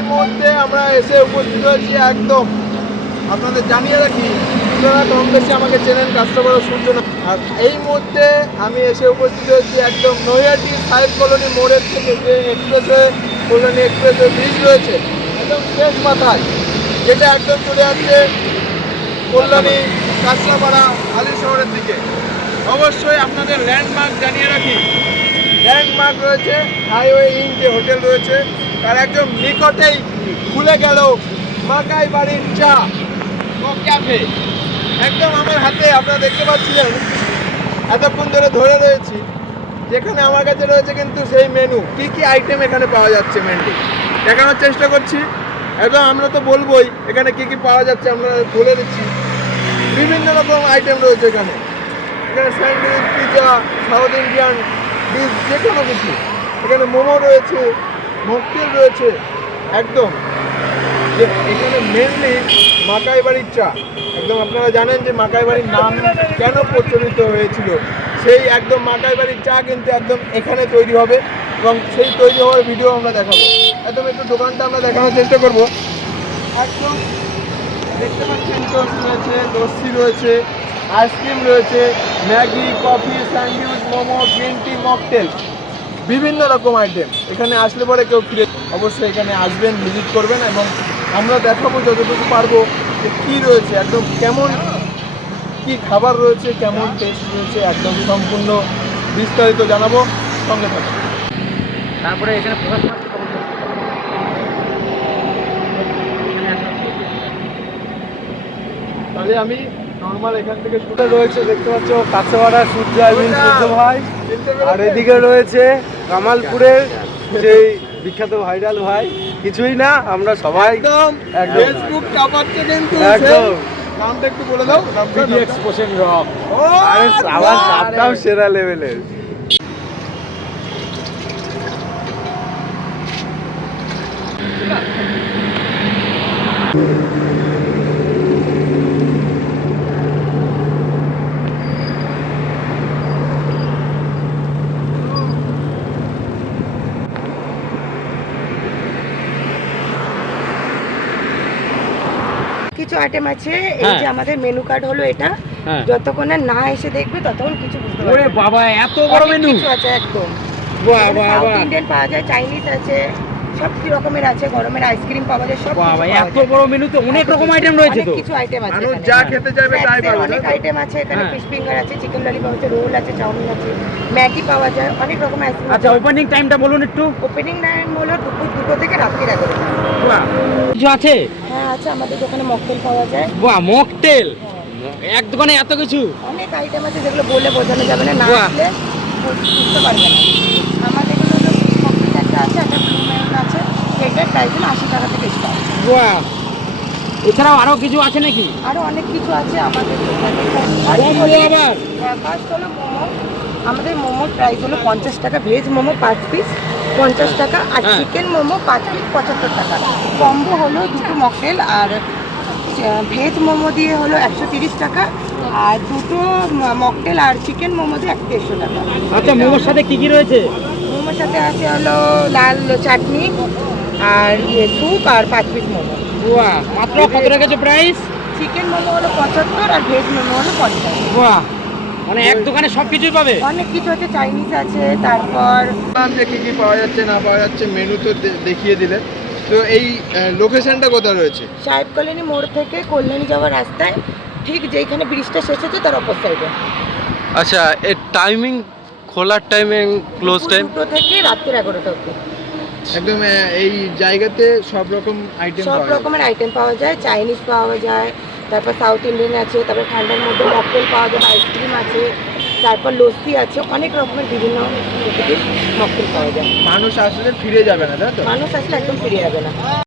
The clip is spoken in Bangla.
এই মুহূর্তে আমরা এসে উপস্থিত হয়েছি একদম, আপনাদের জানিয়ে রাখি আপনারা কম বেশি আমাকে চেনেন, কাস্টমার সূর্য না। আর এই মুহূর্তে আমি এসে উপস্থিত হয়েছি একদম নৈহাটি সাহেব কলোনি মোড়ের থেকে যে এক্সপ্রেসওয়ে, কল্যাণী এক্সপ্রেসওয়ে ব্রিজ রয়েছে একদম শেষ মাথায়, যেটা একদম চলে যাচ্ছে কল্যাণী কাঁচরাপাড়া আলী শহরের দিকে। অবশ্যই আপনাদের ল্যান্ডমার্ক জানিয়ে রাখি, ল্যান্ডমার্ক রয়েছে হাইওয়ে ইন যে হোটেল রয়েছে তার একদম নিকটেই খুলে গেল মাকাই বাড়ির চা ও ক্যাফে। একদম আমার হাতে আপনারা দেখতে পাচ্ছিলেন, এতক্ষণ ধরে রয়েছি, যেখানে আমার কাছে রয়েছে কিন্তু সেই মেনু, কি কি আইটেম এখানে পাওয়া যাচ্ছে মেনলি দেখানোর চেষ্টা করছি। একদম আমরা তো বলবোই এখানে কি কি পাওয়া যাচ্ছে, আমরা বলে দিচ্ছি। বিভিন্ন রকম আইটেম রয়েছে এখানে, এখানে sandwich, pizza, south Indian dish, যে কোনো কিছু। এখানে মোমো রয়েছে, মকটেল রয়েছে। একদম যে এখানে মেনলি মাকাই বাড়ির চা, একদম আপনারা জানেন যে মাকাই বাড়ির নাম কেন প্রচলিত হয়েছিল, সেই একদম মাকাই বাড়ির চা কিন্তু একদম এখানে তৈরি হবে এবং সেই তৈরি হওয়ার ভিডিও আমরা দেখাবো। একদম একটু দোকানটা আমরা দেখানোর চেষ্টা করব। একদম দেখতে পাচ্ছেন টোস্ট রয়েছে, লস্যি রয়েছে, আইসক্রিম রয়েছে, Maggi, coffee, sandwich, momo, green tea, mocktail, বিভিন্ন রকম আইটেম। এখানে আসলে পরে কেউ ফিরে অবশ্যই এখানে আসবেন, ভিজিট করবেন এবং আমরা দেখাবো যতটুকু পারবো যে কী রয়েছে, একদম কেমন কি খাবার রয়েছে, কেমন টেস্ট রয়েছে, একদম সম্পূর্ণ বিস্তারিত জানাবো, সঙ্গে থাকুন। তারপরে এখানে তাহলে আমি নর্মাল এখান থেকে শুরু রয়েছে, দেখতে পাচ্ছ কাঁচরাপাড়া সূর্য সূর্য ভাই, আর এদিকে রয়েছে কামালপুরের সেই বিখ্যাত ভাইরাল ভাই। কিছুই না, আমরা সবাই একদম একদম ফেসবুক চাপাচ্ছে কিন্তু একদম নামটা একটু বলে দাও। BD এক্সপোশন rock. ও, আরে আমার নামটাও সেরা লেভেলের। কিছু আইটেম আছে, এই যে আমাদের মেনু কার্ড হলো এটা, যতক্ষণ না এসে দেখবে ততক্ষণ কিছু বুঝতে পারবে। ওরে বাবা, এত বড় মেনু! কিছু আছে একদম। বাহ বাহ সাউথ বাহ, ইন্ডিয়ান পাওয়া যায়, চাইনিজ আছে, সব কি রকমের আছে, গরমের আইসক্রিম পাওয়া যায়, সব বাবা কিছু এত বড় মেনুতে অনেক রকম আইটেম রয়েছে তো। কিছু আইটেম আছে মানুষ এখানে। যা খেতে চাইবে তাই Snacks এর পাবে, অনেক তাই তো? আইটেম আছে এখানে, হ্যাঁ। ফিশ ফিঙ্গার আছে, চিকেন ললিপপ আছে, রোল আছে, চাউমিন আছে, ম্যাগি পাওয়া যায়, অনেক রকম আইসক্রিম আচ্ছা, আছে। ওপেনিং টাইমটা বলুন একটু। ওপেনিং টাইম হলো দুপুর 2টো থেকে রাত্রি 11টা। বাহ, কিছু আছে? হ্যাঁ আছে, আমাদের দোকানে মকটেল পাওয়া যায়। বাহ, মকটেল! এক দোকানে এত কিছু! অনেক আইটেম আছে যেগুলো বলে বোঝানো যাবে না, না বাহ। আসলে বুঝতে পারবে না। আমাদের এগুলো হলো ফিশ মকটেল একটা আছে, একটা ব্লু মেরুন আছে, এটার প্রাইস হলো 80 টাকা থেকে স্টার্ট। বাহ, এছাড়াও আরো কিছু আছে নাকি? আরও অনেক কিছু আছে আমাদের দোকানে। কম্বো আবার? ফার্স্ট হলো মোমো। আমাদের মোমোর প্রাইস হলো 50 টাকা, ভেজ মোমো 5 পিস 50 টাকা, আর হ্যাঁ। চিকেন মোমো 5 পিস 75 টাকা। কম্বো হলো দুটো মকটেল আর ভেজ মোমো দিয়ে হলো 130 টাকা, আর দুটো মকটেল আর চিকেন মোমো দিয়ে 150 টাকা। আচ্ছা, মোমোর সাথে কি কি রয়েছে? মোমোর সাথে আছে হলো লাল চাটনি আর স্যুপ আর 5 পিস মোমো। বাহ, মাত্র কত রেখেছে প্রাইস? চিকেন মোমো হলো 75 আর ভেজ মোমো হলো 50। বাহ, মানে এক দোকানে সব কিছুই পাবে। অনেক কিছু আছে, চাইনিজ আছে, তারপর যে কি কি পাওয়া যাচ্ছে না পাওয়া যাচ্ছে মেনু তো দেখিয়ে দিলে। তো এই লোকেশনটা কোথায় রয়েছে? সাহেব কলোনি মোড় থেকে কল্যাণী যাওয়ার রাস্তায়, ঠিক যেখানে ব্রিজটা শেষ হচ্ছে তার অপর সাইডে। আচ্ছা, এর টাইমিং, খোলার টাইমিং, ক্লোজ টাইম? 2টো থেকে রাত্রি 11টা অবধি। একদম এই জায়গাতে সব রকম আইটেম সব পাওয়া যায়। রকমের আইটেম পাওয়া যায়, চাইনিজ পাওয়া যায়, তারপর সাউথ ইন্ডিয়ান আছে, তারপর ঠান্ডার মধ্যে মকটেল পাওয়া যায়, আইসক্রিম আছে, তারপর লস্যি আছে, অনেক রকমের বিভিন্ন প্রকৃতির মকটেল পাওয়া যায়। মানুষ আসলে ফিরে যাবে না, তাই তো? মানুষ আসলে একদম ফিরে যাবে না।